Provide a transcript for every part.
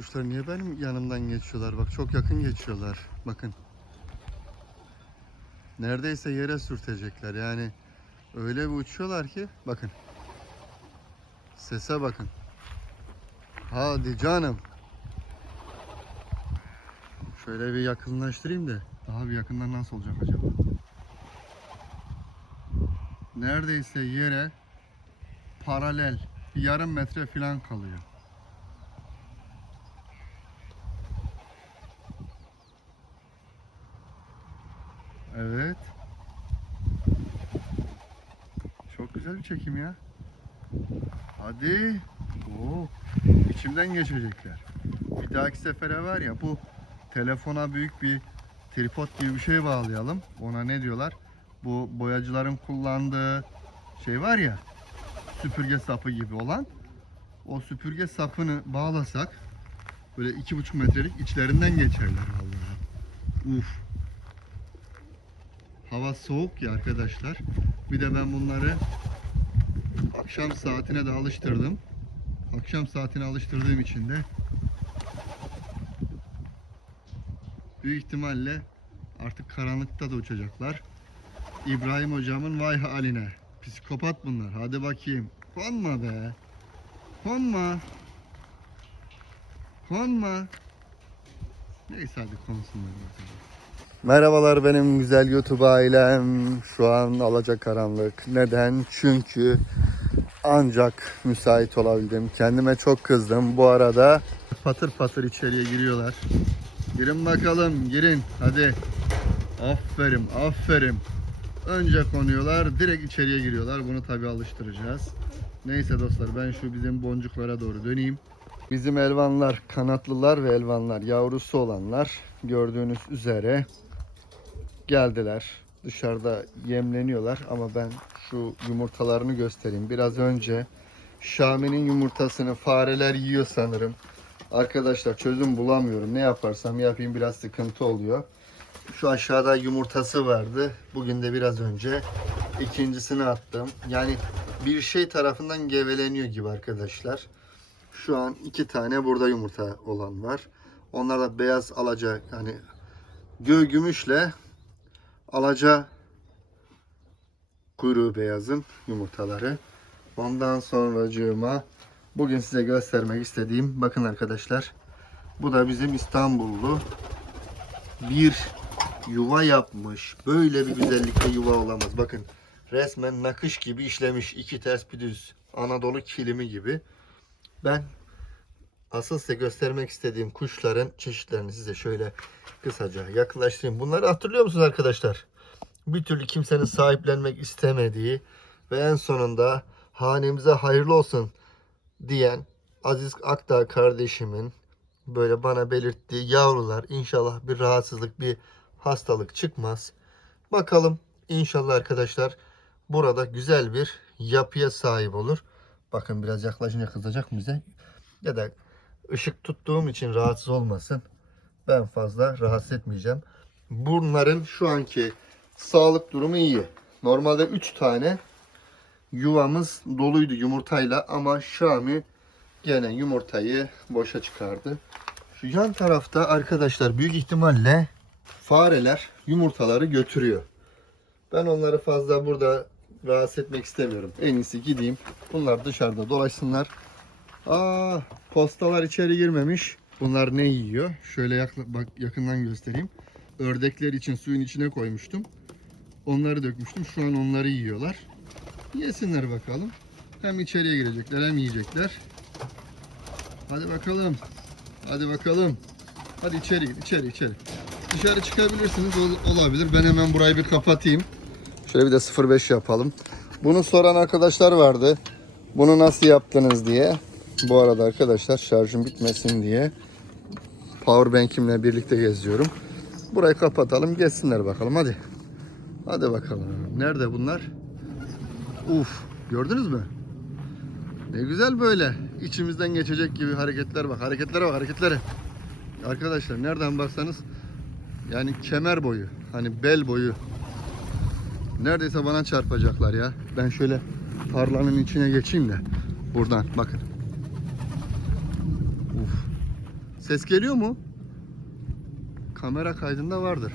kuşlar niye benim yanımdan geçiyorlar? Bak çok yakın geçiyorlar. Bakın. Neredeyse yere sürtecekler. Yani öyle bir uçuyorlar ki bakın. Sese bakın. Hadi canım. Şöyle bir yakınlaştırayım da daha bir yakından nasıl olacak acaba? Neredeyse yere paralel bir yarım metre falan kalıyor. Evet. Çok güzel bir çekim ya. Hadi. Oo. İçimden geçecekler. Bir dahaki sefere var ya bu telefona büyük bir tripod gibi bir şey bağlayalım. Ona ne diyorlar? Bu boyacıların kullandığı şey var ya süpürge sapı gibi olan o süpürge sapını bağlasak böyle iki buçuk metrelik içlerinden geçerler vallahi. Uf. Hava soğuk ya arkadaşlar. Bir de ben bunları akşam saatine de alıştırdım. Akşam saatine alıştırdığım için de büyük ihtimalle artık karanlıkta da uçacaklar. İbrahim hocamın vay haline. Psikopat bunlar. Hadi bakayım. Konma be. Konma. Konma. Neyse hadi konsunlar bakalım. Merhabalar benim güzel YouTube ailem. Şu an alacakaranlık. Neden? Çünkü ancak müsait olabildim. Kendime çok kızdım. Bu arada patır patır içeriye giriyorlar. Girin bakalım, girin. Hadi. Aferin, aferin. Önce konuyorlar, direkt içeriye giriyorlar. Bunu tabi alıştıracağız. Neyse dostlar ben şu bizim boncuklara doğru döneyim. Bizim elvanlar, kanatlılar ve elvanlar, yavrusu olanlar gördüğünüz üzere geldiler. Dışarıda yemleniyorlar ama ben şu yumurtalarını göstereyim. Biraz önce Şami'nin yumurtasını fareler yiyor sanırım. Arkadaşlar çözüm bulamıyorum. Ne yaparsam yapayım biraz sıkıntı oluyor. Şu aşağıda yumurtası vardı. Bugün de biraz önce ikincisini attım. Yani bir şey tarafından geveleniyor gibi arkadaşlar. Şu an iki tane burada yumurta olan var. Onlar da beyaz alaca yani göğ gümüşle alaca kuyruğu beyazın yumurtaları. Ondan sonracığıma bugün size göstermek istediğim bakın arkadaşlar. Bu da bizim İstanbullu bir yuva yapmış. Böyle bir güzellikte yuva olamaz. Bakın resmen nakış gibi işlemiş. iki ters bir düz. Anadolu kilimi gibi. Ben asıl size göstermek istediğim kuşların çeşitlerini size şöyle kısaca yaklaştırayım. Bunları hatırlıyor musunuz arkadaşlar? Bir türlü kimsenin sahiplenmek istemediği ve en sonunda hanemize hayırlı olsun diyen Aziz Akdağ kardeşimin böyle bana belirttiği yavrular inşallah bir rahatsızlık bir hastalık çıkmaz. Bakalım inşallah arkadaşlar burada güzel bir yapıya sahip olur. Bakın biraz yaklaşınca kızacak mı bize? Ya da ışık tuttuğum için rahatsız olmasın. Ben fazla rahatsız etmeyeceğim. Bunların şu anki sağlık durumu iyi. Normalde 3 tane yuvamız doluydu yumurtayla ama Şami gene yumurtayı boşa çıkardı. Şu yan tarafta arkadaşlar büyük ihtimalle fareler yumurtaları götürüyor. Ben onları fazla burada rahatsız etmek istemiyorum. En iyisi gideyim. Bunlar dışarıda dolaşsınlar. Aa, postalar içeri girmemiş. Bunlar ne yiyor? Şöyle yakla- bak yakından göstereyim. Ördekler için suyun içine koymuştum. Onları dökmüştüm. Şu an onları yiyorlar. Yesinler bakalım. Hem içeriye girecekler hem yiyecekler. Hadi bakalım. Hadi bakalım. Hadi içeri git, içeri içeri. Dışarı çıkabilirsiniz ol- olabilir. Ben hemen burayı bir kapatayım. Şöyle bir de 05 yapalım. Bunu soran arkadaşlar vardı. Bunu nasıl yaptınız diye. Bu arada arkadaşlar şarjım bitmesin diye powerbank'imle birlikte geziyorum. Burayı kapatalım geçsinler bakalım hadi. Hadi bakalım. Nerede bunlar? Uf gördünüz mü? Ne güzel böyle. İçimizden geçecek gibi hareketler bak. Hareketlere bak hareketlere. Arkadaşlar nereden baksanız yani kemer boyu. Hani bel boyu. Neredeyse bana çarpacaklar ya. Ben şöyle tarlanın içine geçeyim de. Buradan bakın. Uf. Ses geliyor mu? Kamera kaydında vardır.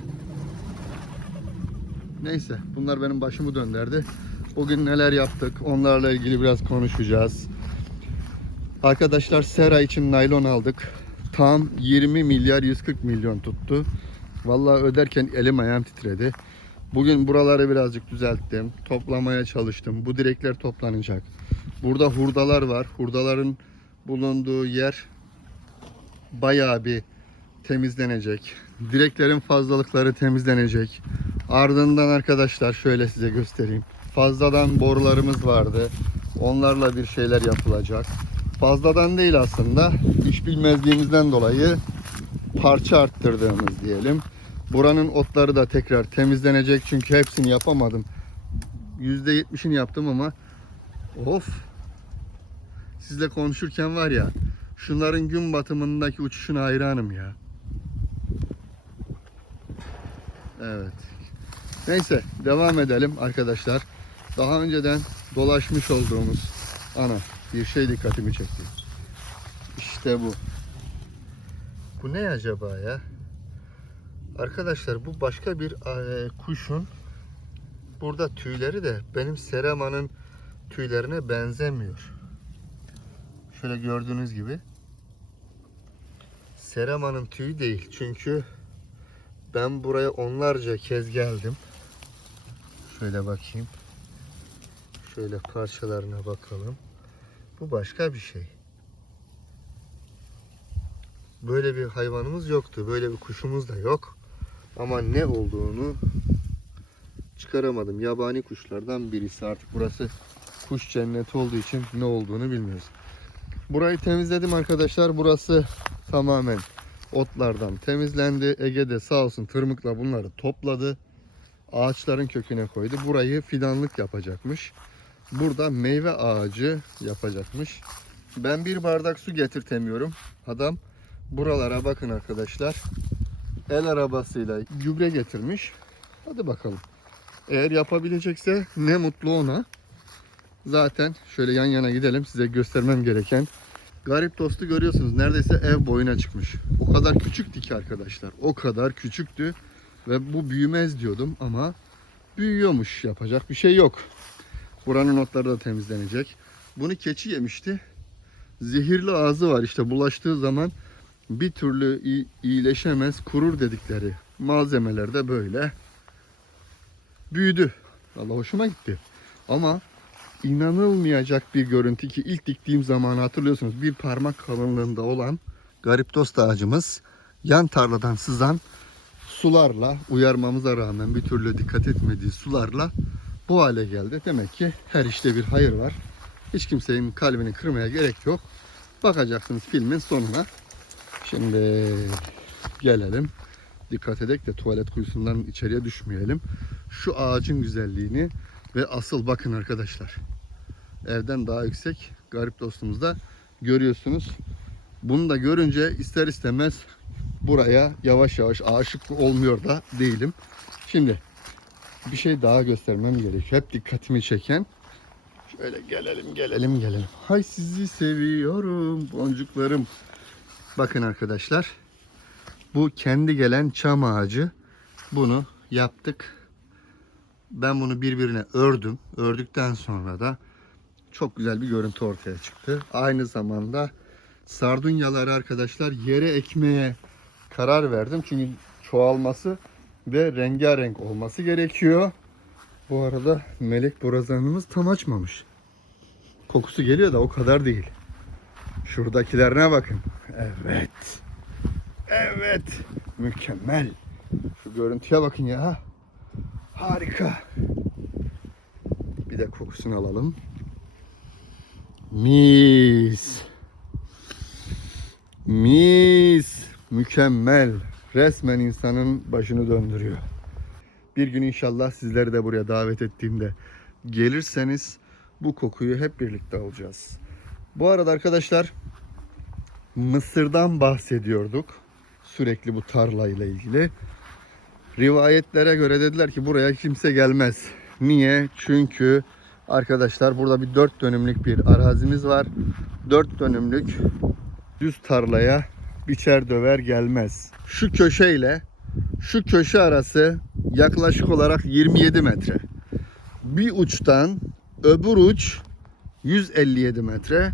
Neyse bunlar benim başımı döndürdü. Bugün neler yaptık onlarla ilgili biraz konuşacağız. Arkadaşlar sera için naylon aldık. Tam 20 milyar 140 milyon tuttu. Vallahi öderken elim ayağım titredi. Bugün buraları birazcık düzelttim. Toplamaya çalıştım. Bu direkler toplanacak. Burada hurdalar var. Hurdaların bulunduğu yer bayağı bir temizlenecek. Direklerin fazlalıkları temizlenecek. Ardından arkadaşlar şöyle size göstereyim. Fazladan borularımız vardı. Onlarla bir şeyler yapılacak. Fazladan değil aslında. İş bilmezliğimizden dolayı parça arttırdığımız diyelim. Buranın otları da tekrar temizlenecek çünkü hepsini yapamadım. %70'ini yaptım ama of sizle konuşurken var ya şunların gün batımındaki uçuşuna hayranım ya. Evet. Neyse devam edelim arkadaşlar. Daha önceden dolaşmış olduğumuz ana bir şey dikkatimi çekti. İşte bu. Bu ne acaba ya? Arkadaşlar bu başka bir e, kuşun burada tüyleri de benim seramanın tüylerine benzemiyor. Şöyle gördüğünüz gibi seramanın tüyü değil. Çünkü ben buraya onlarca kez geldim. Şöyle bakayım. Şöyle parçalarına bakalım. Bu başka bir şey. Böyle bir hayvanımız yoktu. Böyle bir kuşumuz da yok. Ama ne olduğunu çıkaramadım. Yabani kuşlardan birisi. Artık burası kuş cenneti olduğu için ne olduğunu bilmiyoruz. Burayı temizledim arkadaşlar. Burası tamamen otlardan temizlendi. Ege'de sağ olsun tırmıkla bunları topladı. Ağaçların köküne koydu. Burayı fidanlık yapacakmış. Burada meyve ağacı yapacakmış. Ben bir bardak su getirtemiyorum. Adam buralara bakın arkadaşlar. El arabasıyla gübre getirmiş. Hadi bakalım. Eğer yapabilecekse ne mutlu ona. Zaten şöyle yan yana gidelim size göstermem gereken. Garip dostu görüyorsunuz neredeyse ev boyuna çıkmış. O kadar küçüktü ki arkadaşlar. O kadar küçüktü. Ve bu büyümez diyordum ama büyüyormuş. Yapacak bir şey yok. Buranın otları da temizlenecek. Bunu keçi yemişti. Zehirli ağzı var işte bulaştığı zaman bir türlü iyi- iyileşemez kurur dedikleri malzemeler de böyle büyüdü. Valla hoşuma gitti. Ama inanılmayacak bir görüntü ki ilk diktiğim zamanı hatırlıyorsunuz. Bir parmak kalınlığında olan garip dost ağacımız yan tarladan sızan sularla uyarmamıza rağmen bir türlü dikkat etmediği sularla bu hale geldi. Demek ki her işte bir hayır var. Hiç kimsenin kalbini kırmaya gerek yok. Bakacaksınız filmin sonuna. Şimdi gelelim. Dikkat edek de tuvalet kuyusundan içeriye düşmeyelim. Şu ağacın güzelliğini ve asıl bakın arkadaşlar. Evden daha yüksek garip dostumuzda görüyorsunuz. Bunu da görünce ister istemez buraya yavaş yavaş aşık olmuyor da değilim. Şimdi bir şey daha göstermem gerekiyor. Hep dikkatimi çeken. Şöyle gelelim gelelim gelelim. Hay sizi seviyorum boncuklarım. Bakın arkadaşlar. Bu kendi gelen çam ağacı. Bunu yaptık. Ben bunu birbirine ördüm. Ördükten sonra da çok güzel bir görüntü ortaya çıktı. Aynı zamanda sardunyaları arkadaşlar yere ekmeye karar verdim. Çünkü çoğalması ve rengarenk olması gerekiyor. Bu arada melek borazanımız tam açmamış. Kokusu geliyor da o kadar değil. Şuradakilerine bakın. Evet. Evet. Mükemmel. Şu görüntüye bakın ya. Harika. Bir de kokusunu alalım. Mis. Mis. Mükemmel. Resmen insanın başını döndürüyor. Bir gün inşallah sizleri de buraya davet ettiğimde gelirseniz bu kokuyu hep birlikte alacağız. Bu arada arkadaşlar Mısır'dan bahsediyorduk. Sürekli bu tarla ile ilgili. Rivayetlere göre dediler ki buraya kimse gelmez. Niye? Çünkü arkadaşlar burada bir dört dönümlük bir arazimiz var. Dört dönümlük düz tarlaya biçer döver gelmez. Şu köşeyle şu köşe arası yaklaşık olarak 27 metre. Bir uçtan öbür uç 157 metre.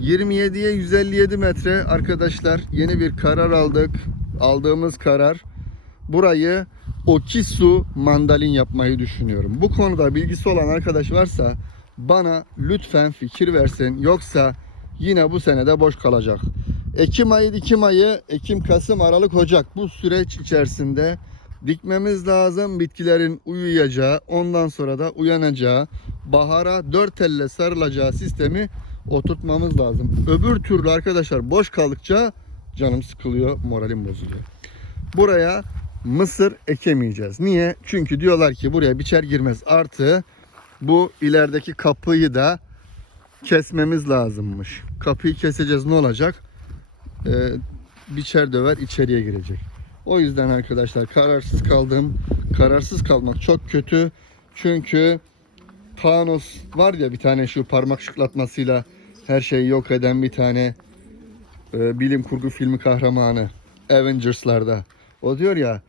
27'ye 157 metre arkadaşlar yeni bir karar aldık. Aldığımız karar burayı Okisu mandalin yapmayı düşünüyorum. Bu konuda bilgisi olan arkadaş varsa bana lütfen fikir versin. Yoksa yine bu senede boş kalacak. Ekim ayı, Ekim ayı, Ekim, Kasım, Aralık, Ocak bu süreç içerisinde dikmemiz lazım. Bitkilerin uyuyacağı, ondan sonra da uyanacağı, bahara dört elle sarılacağı sistemi oturtmamız lazım. Öbür türlü arkadaşlar boş kaldıkça canım sıkılıyor, moralim bozuluyor. Buraya mısır ekemeyeceğiz. Niye? Çünkü diyorlar ki buraya biçer girmez. Artı bu ilerideki kapıyı da kesmemiz lazımmış. Kapıyı keseceğiz ne olacak? Ee, biçer döver içeriye girecek. O yüzden arkadaşlar kararsız kaldım. Kararsız kalmak çok kötü. Çünkü Thanos var ya bir tane şu parmak şıklatmasıyla her şeyi yok eden bir tane e, bilim kurgu filmi kahramanı Avengers'larda. O diyor ya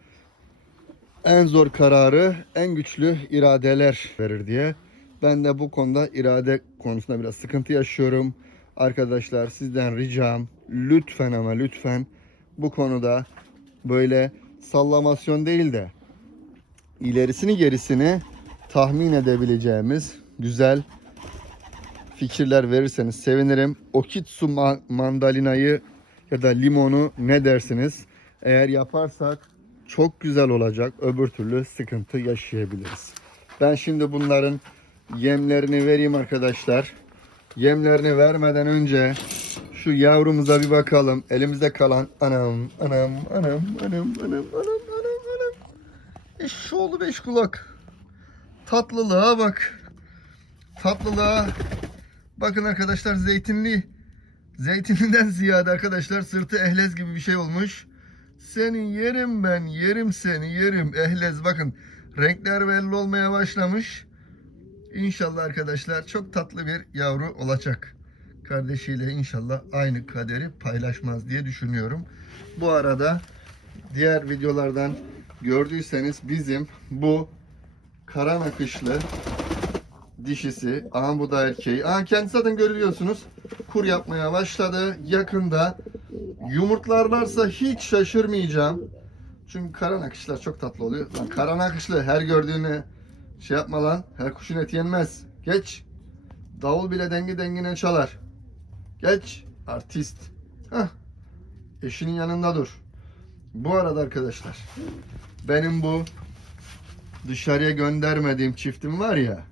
en zor kararı en güçlü iradeler verir diye. Ben de bu konuda irade konusunda biraz sıkıntı yaşıyorum. Arkadaşlar sizden ricam lütfen ama lütfen bu konuda böyle sallamasyon değil de ilerisini gerisini tahmin edebileceğimiz güzel fikirler verirseniz sevinirim. Okitsu ma- mandalinayı ya da limonu ne dersiniz? Eğer yaparsak çok güzel olacak. Öbür türlü sıkıntı yaşayabiliriz. Ben şimdi bunların yemlerini vereyim arkadaşlar. Yemlerini vermeden önce şu yavrumuza bir bakalım. Elimizde kalan anam anam anam anam anam anam anam anam. Eşşoğlu beş kulak. Tatlılığa bak. Tatlılığa. Bakın arkadaşlar zeytinli. Zeytininden ziyade arkadaşlar sırtı ehlez gibi bir şey olmuş. Seni yerim ben, yerim seni, yerim. Ehlez bakın renkler belli olmaya başlamış. İnşallah arkadaşlar çok tatlı bir yavru olacak. Kardeşiyle inşallah aynı kaderi paylaşmaz diye düşünüyorum. Bu arada diğer videolardan gördüyseniz bizim bu kara nakışlı dişisi, aha bu da erkeği. Aha kendisi zaten görüyorsunuz. Kur yapmaya başladı. Yakında yumurtlarlarsa hiç şaşırmayacağım. Çünkü kara nakışlar çok tatlı oluyor. Lan kara nakışlı her gördüğüne şey yapma lan. Her kuşun eti yenmez. Geç. Davul bile dengi dengine çalar. Geç. Artist. Hah. Eşinin yanında dur. Bu arada arkadaşlar benim bu dışarıya göndermediğim çiftim var ya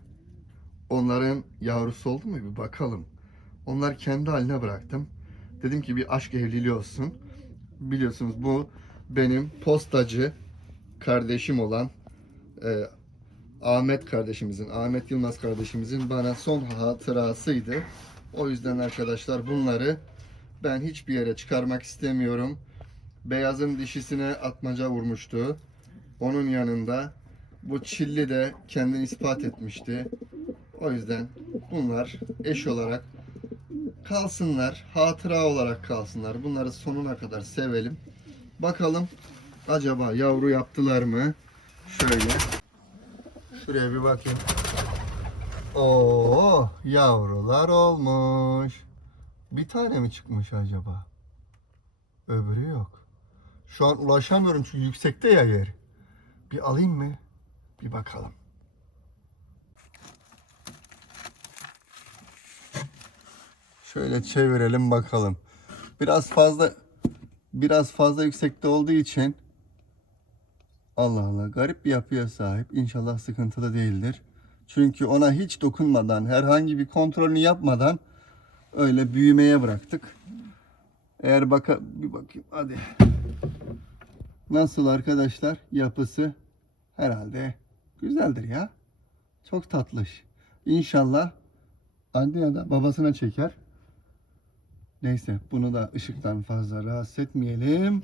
onların yavrusu oldu mu bir bakalım. Onlar kendi haline bıraktım. Dedim ki bir aşk evliliği olsun. Biliyorsunuz bu benim postacı kardeşim olan e, Ahmet kardeşimizin, Ahmet Yılmaz kardeşimizin bana son hatırasıydı. O yüzden arkadaşlar bunları ben hiçbir yere çıkarmak istemiyorum. Beyazın dişisine atmaca vurmuştu. Onun yanında bu çilli de kendini ispat etmişti. O yüzden bunlar eş olarak kalsınlar, hatıra olarak kalsınlar. Bunları sonuna kadar sevelim. Bakalım acaba yavru yaptılar mı? Şöyle. Şuraya bir bakayım. Oo, yavrular olmuş. Bir tane mi çıkmış acaba? Öbürü yok. Şu an ulaşamıyorum çünkü yüksekte ya yer. Bir alayım mı? Bir bakalım. Şöyle çevirelim bakalım. Biraz fazla biraz fazla yüksekte olduğu için Allah Allah garip bir yapıya sahip. İnşallah sıkıntılı değildir. Çünkü ona hiç dokunmadan, herhangi bir kontrolünü yapmadan öyle büyümeye bıraktık. Eğer baka bir bakayım hadi. Nasıl arkadaşlar yapısı? Herhalde güzeldir ya. Çok tatlış. İnşallah anne ya da babasına çeker. Neyse bunu da ışıktan fazla rahatsız etmeyelim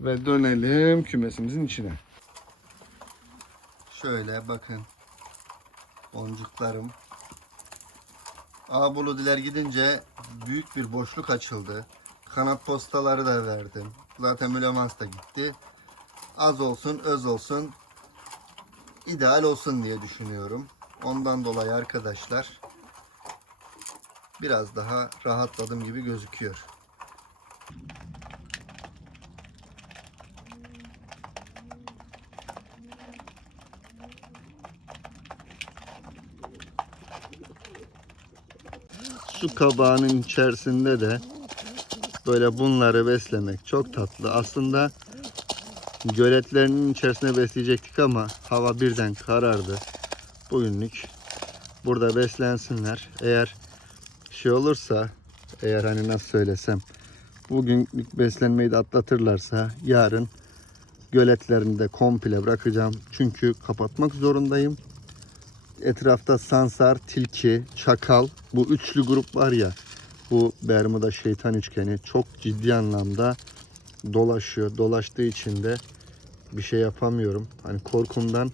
ve dönelim kümesimizin içine. Şöyle bakın. Boncuklarım. Abuludiler gidince büyük bir boşluk açıldı. Kanat postaları da verdim. Zaten mülemans da gitti. Az olsun, öz olsun. ideal olsun diye düşünüyorum. Ondan dolayı arkadaşlar biraz daha rahatladım gibi gözüküyor. Su kabağının içerisinde de böyle bunları beslemek çok tatlı. Aslında göletlerinin içerisine besleyecektik ama hava birden karardı. Bugünlük burada beslensinler. Eğer şey olursa eğer hani nasıl söylesem bugünlük beslenmeyi de atlatırlarsa yarın göletlerini de komple bırakacağım. Çünkü kapatmak zorundayım. Etrafta sansar, tilki, çakal bu üçlü grup var ya bu Bermuda şeytan üçgeni çok ciddi anlamda dolaşıyor. Dolaştığı için de bir şey yapamıyorum. Hani korkumdan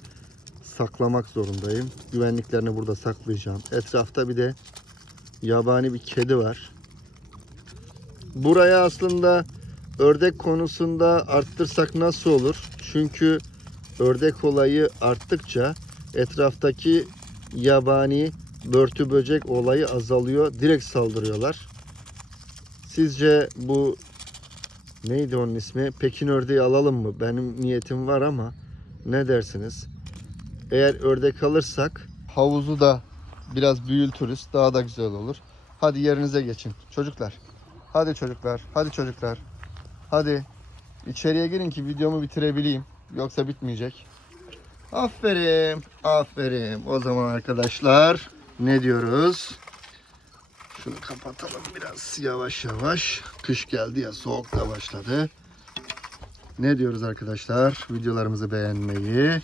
saklamak zorundayım. Güvenliklerini burada saklayacağım. Etrafta bir de yabani bir kedi var. Buraya aslında ördek konusunda arttırsak nasıl olur? Çünkü ördek olayı arttıkça etraftaki yabani börtü böcek olayı azalıyor. Direkt saldırıyorlar. Sizce bu neydi onun ismi? Pekin ördeği alalım mı? Benim niyetim var ama ne dersiniz? Eğer ördek alırsak havuzu da biraz büyütürüz. Daha da güzel olur. Hadi yerinize geçin. Çocuklar. Hadi çocuklar. Hadi çocuklar. Hadi. İçeriye girin ki videomu bitirebileyim. Yoksa bitmeyecek. Aferin. Aferin. O zaman arkadaşlar ne diyoruz? Şunu kapatalım biraz yavaş yavaş. Kış geldi ya soğuk da başladı. Ne diyoruz arkadaşlar? Videolarımızı beğenmeyi,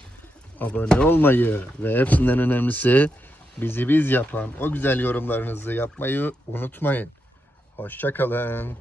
abone olmayı ve hepsinden önemlisi bizi biz yapan o güzel yorumlarınızı yapmayı unutmayın. Hoşçakalın.